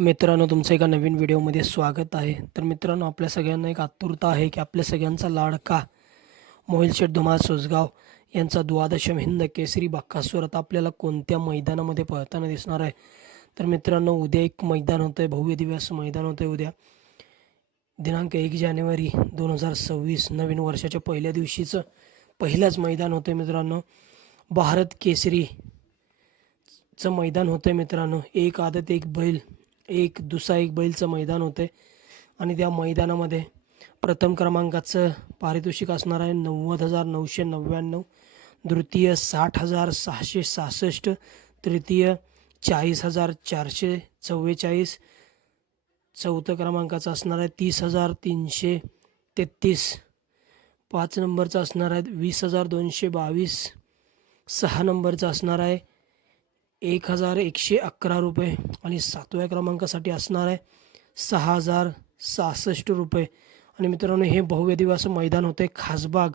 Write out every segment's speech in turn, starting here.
मित्रांनो, तुमचं एका नवीन व्हिडिओमध्ये स्वागत आहे. तर मित्रांनो, आपल्या सगळ्यांना एक आतुरता आहे की आपल्या सगळ्यांचा लाडका मोहिल शेठ धुमाळ सोसगाव यांचा द्वादशम हिंद केसरी बकासूर आता आपल्याला कोणत्या मैदानामध्ये पळताना दिसणार आहे. तर मित्रांनो, उद्या एक मैदान होतं आहे, भव्य दिव्य असं मैदान होतं आहे. उद्या दिनांक 1 जानेवारी 2026 नवीन वर्षाच्या पहिल्या दिवशीचं पहिलंच मैदान होतं आहे मित्रांनो. भारत केसरीचं मैदान होतं आहे मित्रांनो. एक आदत एक बैल एक दुसरा एक बैलचं मैदान होते आणि त्या मैदानामध्ये प्रथम क्रमांकाचं पारितोषिक असणार आहे 90,999, द्वितीय 60,666, तृतीय 40,444, चौथं क्रमांकाचं असणार आहे 30,333, 5 नंबरचं असणार आहे 20,222, 6 नंबरचं असणार आहे 1,111 रुपये आणि 7व्या क्रमांकासाठी असणार आहे 6,066 रुपये. आणि मित्रांनो, हे भव्य दिवस मैदान होते खासबाग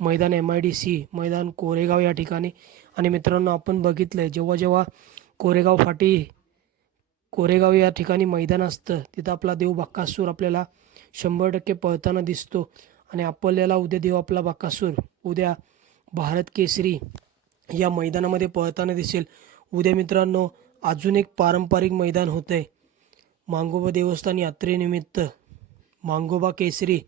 मैदान MIDC मैदान कोरेगाव या ठिकाणी. आणि मित्रांनो, आपण बघितलं आहे जेव्हा कोरेगाव या ठिकाणी मैदान असतं तिथं आपला देव बकासूर आपल्याला 100% पळताना दिसतो. आणि आपल्याला उद्या देव आपला बकासूर उद्या भारत केसरी या मैदानामध्ये पळताना दिसेल. उद्या मित्रांनो, अजून एक पारंपरिक मैदान होतं आहे मांगोबा देवस्थान यात्रेनिमित्त मांगोबा केसरी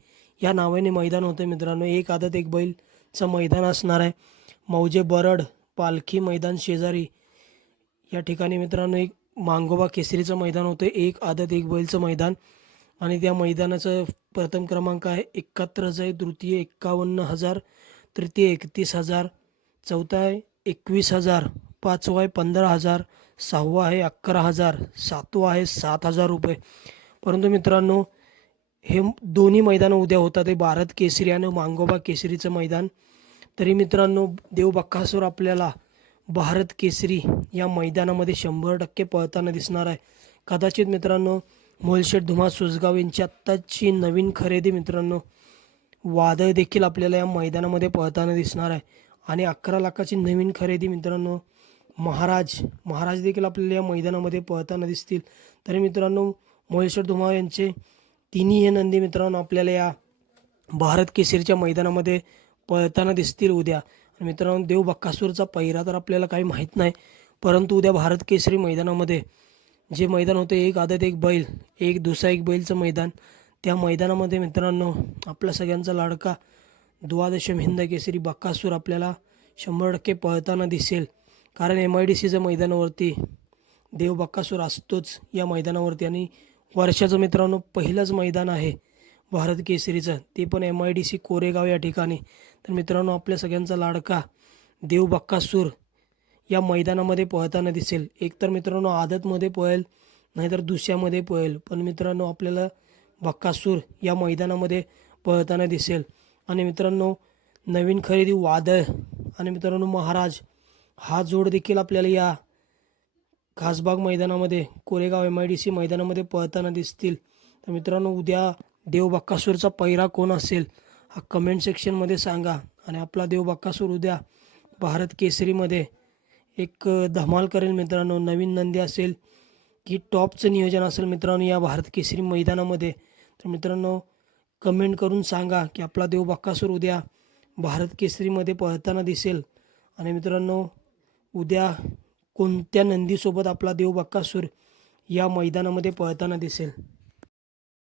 या नावाने मैदान होतं आहे मित्रांनो. एक आदत एक बैलचं मैदान असणार आहे मौजे बरड पालखी मैदान शेजारी या ठिकाणी मित्रांनो. एक मांगोबा केसरीचं मैदान होतं आहे, एक आदत एक बैलचं मैदान. आणि त्या मैदानाचं प्रथम क्रमांक आहे 71 आहे, द्वितीय 51,000, तृतीय 31,000, चौथा आहे 21,000, 5वा आहे 15,000, 6वा आहे 11,000, 7वा आहे 7,000 रुपये. परंतु मित्रांनो, हे दोन्ही मैदानं उद्या होतात आहे भारत केसरी आणि मांगोबा केसरीचं मैदान. तरी मित्रांनो, देव बकासूर आपल्याला भारत केसरी या मैदानामध्ये 100% पळताना दिसणार आहे. कदाचित मित्रांनो, मोहिल शेठ धुमाळ सोसगाव यांची आत्ताची नवीन खरेदी मित्रांनो वादळ देखील आपल्याला या मैदानामध्ये पळताना दिसणार आहे. आणि 11 लाखाची नवीन खरेदी मित्रांनो महाराज देखील आपल्याला या मैदानामध्ये पळताना दिसतील. तरी मित्रांनो, मोहिल शेठ धुमाळ यांचे तिन्ही हे नंदी मित्रांनो आपल्याला या भारत केसरीच्या मैदानामध्ये पळताना दिसतील उद्या. आणि मित्रांनो, देव बकासूरचा पहिरा तर आपल्याला काही माहीत नाही, परंतु उद्या भारत केसरी मैदानामध्ये जे मैदान होते एक आदत एक बैल एक दुसरा एक बैलचं मैदान, त्या मैदानामध्ये मित्रांनो आपल्या सगळ्यांचा लाडका द्वादशम हिंद केसरी बकासूर आपल्याला 100% पळताना दिसेल. कारण MIDCच्या मैदानावरती देव बकासूर असतोच या मैदानावरती. आणि वर्षाचं मित्रांनो पहिलंच मैदान आहे भारत केसरीचं, ते पण MIDC कोरेगाव या ठिकाणी. तर मित्रांनो, आपल्या सगळ्यांचा लाडका देव बकासूर या मैदानामध्ये पळताना दिसेल. एकतर मित्रांनो आदतमध्ये पळेल, नाहीतर दुसऱ्यामध्ये पळेल, पण मित्रांनो आपल्याला बकासूर या मैदानामध्ये पळताना दिसेल. आणि मित्रांनो, नवीन खरेदी वादळ आणि मित्रांनो महाराज हा जोड देखील आपल्याला या खासबाग मैदानामध्ये कोरेगाव MIDC मैदानामध्ये पळताना दिसतील. तर मित्रांनो, उद्या देव बकासूरचा पहिरा कोण असेल हा कमेंट सेक्शनमध्ये सांगा. आणि आपला देव बकासूर उद्या भारत केसरीमध्ये एक धमाल करेल मित्रांनो. नवीन नंदी असेल की टॉपचं नियोजन असेल मित्रांनो या भारत केसरी मैदानामध्ये. तर मित्रांनो, कमेंट करून सांगा की आपला देव बकासूर उद्या भारत केसरीमध्ये पळताना दिसेल. आणि मित्रांनो, उद्या कोणत्या नंदीसोबत आपला देव बकासूर या मैदानामध्ये पळताना दिसेल.